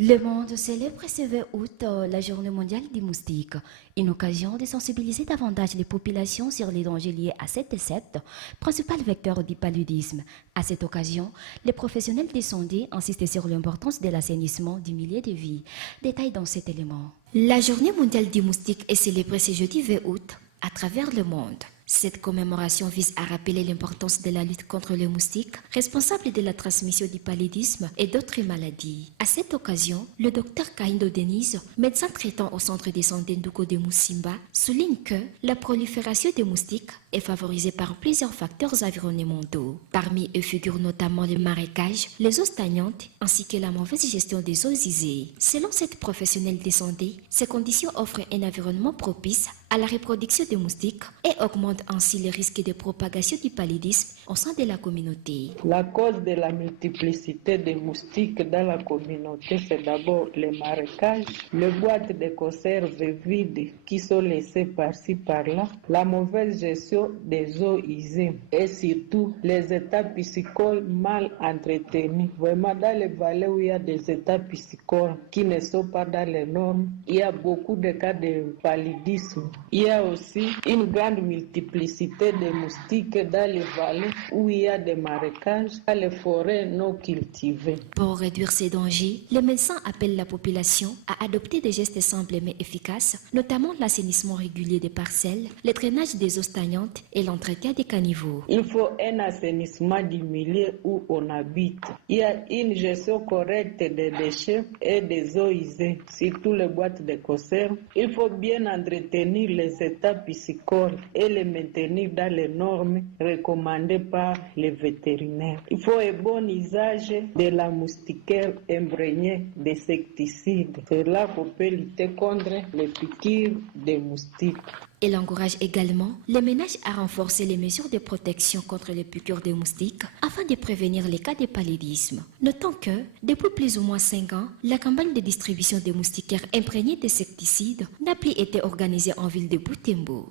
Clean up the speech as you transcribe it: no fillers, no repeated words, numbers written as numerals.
Le monde célèbre ce 20 août la journée mondiale des moustiques, une occasion de sensibiliser davantage les populations sur les dangers liés à cette décette, principal vecteur du paludisme. À cette occasion, les professionnels de santé insistent sur l'importance de l'assainissement du milieu de vie. Détail dans cet élément. La journée mondiale des moustiques est célébrée ce jeudi 20 août à travers le monde. Cette commémoration vise à rappeler l'importance de la lutte contre les moustiques, responsables de la transmission du paludisme et d'autres maladies. À cette occasion, le docteur Kaindo Denise, médecin traitant au centre de santé Nduko de Musimba, souligne que la prolifération des moustiques est favorisée par plusieurs facteurs environnementaux. Parmi eux figurent notamment le marécage, les eaux stagnantes ainsi que la mauvaise gestion des eaux usées. Selon cette professionnelle de santé, ces conditions offrent un environnement propice à la reproduction des moustiques et augmentent ainsi les risques de propagation du paludisme au sein de la communauté. La cause de la multiplicité des moustiques dans la communauté, c'est d'abord les marécages, les boîtes de conserve vides qui sont laissées par-ci par-là, la mauvaise gestion des eaux usées et surtout les états piscicoles mal entretenus. Vraiment, dans les vallées où il y a des états piscicoles qui ne sont pas dans les normes, il y a beaucoup de cas de paludisme. Il y a aussi une grande multiplicité de moustiques dans les vallées où il y a des marécages, dans les forêts non cultivées. Pour réduire ces dangers, les médecins appellent la population à adopter des gestes simples mais efficaces, notamment l'assainissement régulier des parcelles, le drainage des eaux stagnantes et l'entretien des caniveaux. Il faut un assainissement du milieu où on habite. Il y a une gestion correcte des déchets et des eaux usées, surtout les boîtes de conserve. Il faut bien entretenir les états piscicoles et les maintenir dans les normes recommandées par les vétérinaires. Il faut un bon usage de la moustiquaire imprégnée d'insecticides. C'est là qu'on peut lutter contre les piqûres des moustiques. Il encourage également les ménages à renforcer les mesures de protection contre les piqûres de moustiques afin de prévenir les cas de paludisme. Notons que, depuis plus ou moins 5 ans, la campagne de distribution des moustiquaires imprégnées d'insecticides n'a plus été organisée en ville de Butembo.